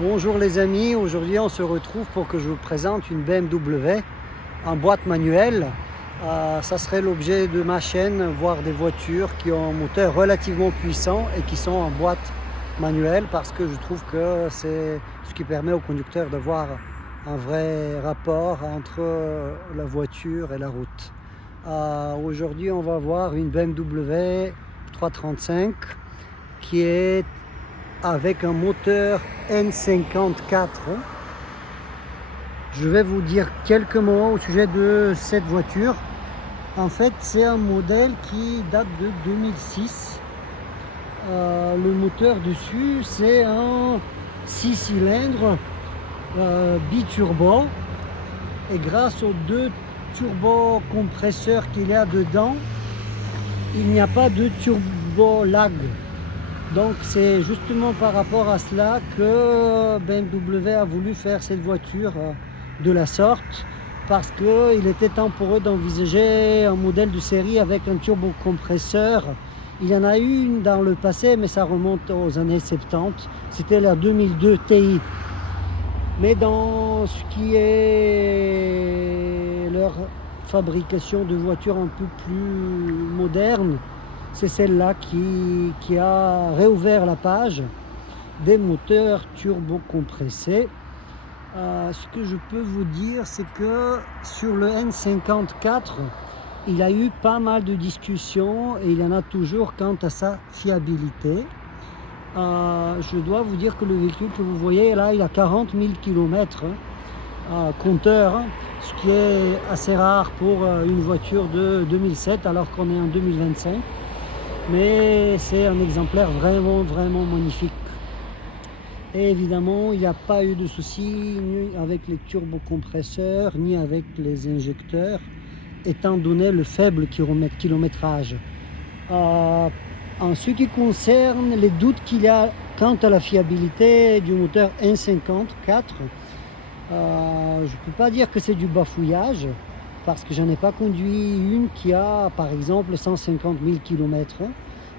Bonjour les amis, aujourd'hui on se retrouve pour que je vous présente une BMW en boîte manuelle. Ça serait l'objet de ma chaîne, voir des voitures qui ont un moteur relativement puissant et qui sont en boîte manuelle, parce que je trouve que c'est ce qui permet au conducteur d'avoir un vrai rapport entre la voiture et la route. Aujourd'hui on va voir une BMW 335 qui est avec un moteur N54. Je vais vous dire quelques mots au sujet de cette voiture. En fait, c'est un modèle qui date de 2006. Le moteur dessus, c'est un 6 cylindres biturbo. Et grâce aux deux turbocompresseurs qu'il y a dedans, il n'y a pas de turbo lag. Donc c'est justement par rapport à cela que BMW a voulu faire cette voiture de la sorte, parce qu'il était temps pour eux d'envisager un modèle de série avec un turbocompresseur. Il y en a une dans le passé, mais ça remonte aux années 70. C'était la 2002 Ti. Mais dans ce qui est leur fabrication de voitures un peu plus modernes, c'est celle-là qui a réouvert la page des moteurs turbocompressés. Ce que je peux vous dire, c'est que sur le N54, il y a eu pas mal de discussions et il y en a toujours quant à sa fiabilité. Je dois vous dire que le véhicule que vous voyez là, il a 40 000 km compteur, ce qui est assez rare pour une voiture de 2007 alors qu'on est en 2025. Mais c'est un exemplaire vraiment magnifique. Et évidemment, il n'y a pas eu de soucis ni avec les turbocompresseurs ni avec les injecteurs, étant donné le faible kilométrage. En ce qui concerne les doutes qu'il y a quant à la fiabilité du moteur N54, je ne peux pas dire que c'est du bafouillage, parce que je n'ai pas conduit une qui a par exemple 150 000 km,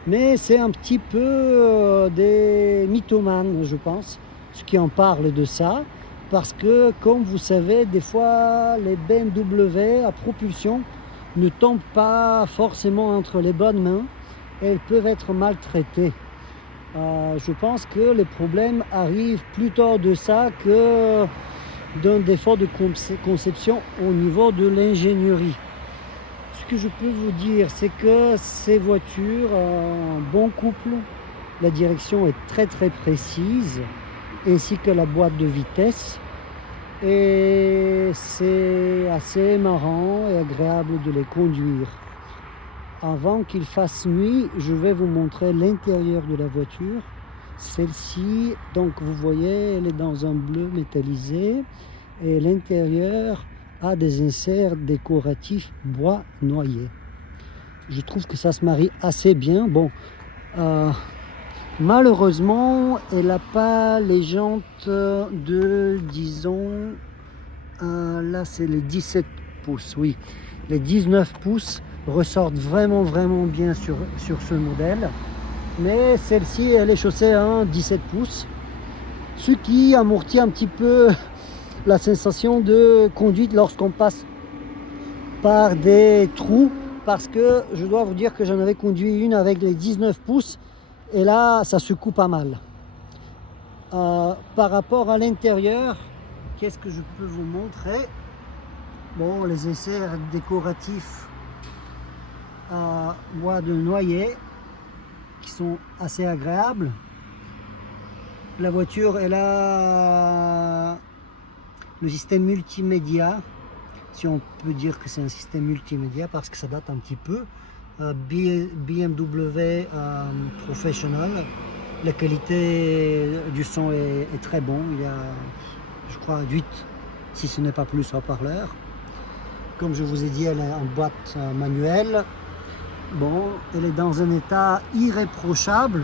mais c'est un petit peu des mythomanes, je pense, ce qui en parle de ça, parce que comme vous savez, des fois les BMW à propulsion ne tombent pas forcément entre les bonnes mains et elles peuvent être maltraitées. Je pense que les problèmes arrivent plutôt de ça que d'un défaut de conception au niveau de l'ingénierie. Ce que je peux vous dire, c'est que ces voitures ont un bon couple, la direction est très précise, ainsi que la boîte de vitesse, et c'est assez marrant et agréable de les conduire. Avant qu'il fasse nuit, je vais vous montrer l'intérieur de la voiture. Celle-ci, donc vous voyez, elle est dans un bleu métallisé et l'intérieur a des inserts décoratifs bois noyer. Je trouve que ça se marie assez bien. Bon, malheureusement, elle n'a pas les jantes de, disons, là c'est les 17 pouces, oui. Les 19 pouces ressortent vraiment bien sur ce modèle. Mais celle-ci, elle est chaussée à un 17 pouces, ce qui amortit un petit peu la sensation de conduite lorsqu'on passe par des trous, parce que je dois vous dire que j'en avais conduit une avec les 19 pouces et là, ça secoue pas mal. Par rapport à l'intérieur, qu'est-ce que je peux vous montrer? Bon, les inserts décoratifs bois de noyer qui sont assez agréables. La voiture, elle a le système multimédia, si on peut dire que c'est un système multimédia, parce que ça date un petit peu. BMW Professional, la qualité du son est très bon. Il y a, je crois, 8, si ce n'est pas plus, haut-parleurs. Comme je vous ai dit, elle est en boîte manuelle. Bon, elle est dans un état irréprochable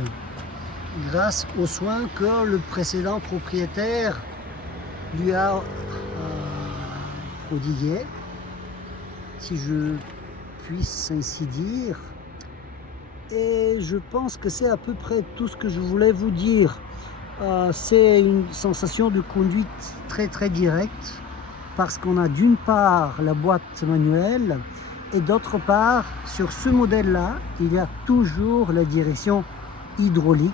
grâce aux soins que le précédent propriétaire lui a prodigué, si je puisse ainsi dire. Et je pense que c'est à peu près tout ce que je voulais vous dire. C'est une sensation de conduite très directe parce qu'on a d'une part la boîte manuelle et d'autre part, sur ce modèle-là, il y a toujours la direction hydraulique,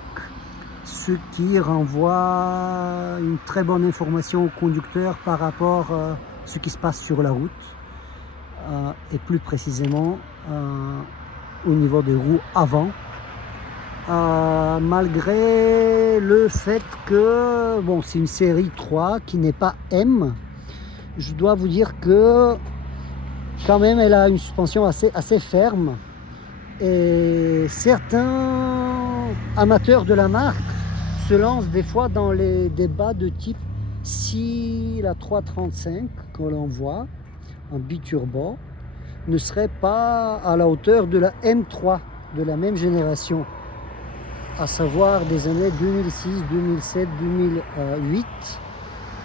ce qui renvoie une très bonne information au conducteur par rapport à ce qui se passe sur la route et plus précisément au niveau des roues avant. Malgré le fait que bon, c'est une série 3 qui n'est pas M, je dois vous dire que quand même elle a une suspension assez ferme et certains amateurs de la marque se lancent des fois dans les débats de type si la 335 que l'on voit en biturbo ne serait pas à la hauteur de la M3 de la même génération, à savoir des années 2006, 2007, 2008.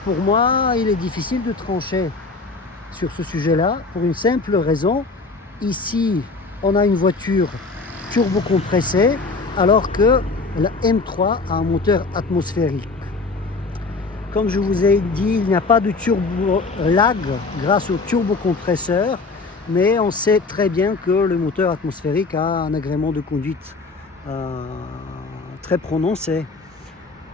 Pour moi, il est difficile de trancher sur ce sujet-là pour une simple raison. Ici, on a une voiture turbo-compressée alors que la M3 a un moteur atmosphérique. Comme je vous ai dit, il n'y a pas de turbo-lag grâce au turbocompresseur, mais on sait très bien que le moteur atmosphérique a un agrément de conduite très prononcé.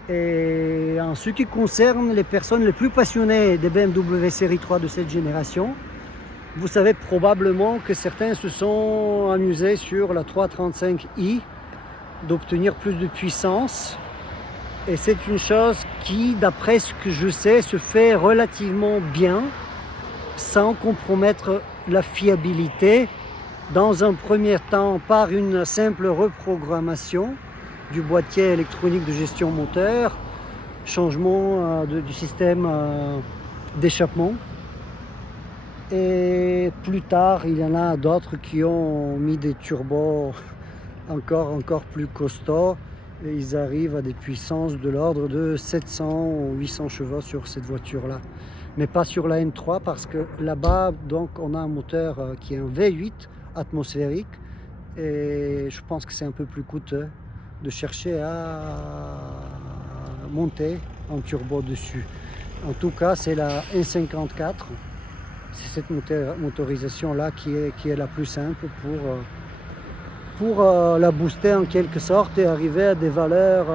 Et en ce qui concerne les personnes les plus passionnées des BMW série 3 de cette génération, vous savez probablement que certains se sont amusés sur la 335i d'obtenir plus de puissance. Et c'est une chose qui, d'après ce que je sais, se fait relativement bien, sans compromettre la fiabilité. Dans un premier temps, par une simple reprogrammation du boîtier électronique de gestion moteur, changement du système d'échappement. Et plus tard, il y en a d'autres qui ont mis des turbos encore plus costauds. Et ils arrivent à des puissances de l'ordre de 700 ou 800 chevaux sur cette voiture-là. Mais pas sur la M3 parce que là-bas, donc, on a un moteur qui est un V8 atmosphérique. Et je pense que c'est un peu plus coûteux de chercher à monter en turbo dessus. En tout cas, c'est la E54. C'est cette motorisation-là qui est la plus simple pour la booster en quelque sorte et arriver à des valeurs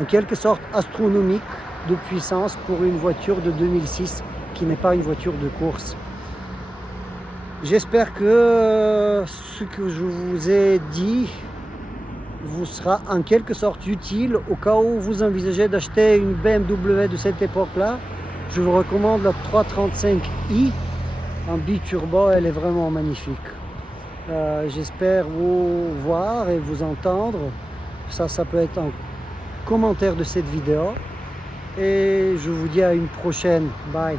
en quelque sorte astronomiques de puissance pour une voiture de 2006 qui n'est pas une voiture de course. J'espère que ce que je vous ai dit vous sera en quelque sorte utile au cas où vous envisagez d'acheter une BMW de cette époque-là. Je vous recommande la 335i en biturbo, elle est vraiment magnifique. J'espère vous voir et vous entendre. Ça peut être un commentaire de cette vidéo. Et je vous dis à une prochaine. Bye.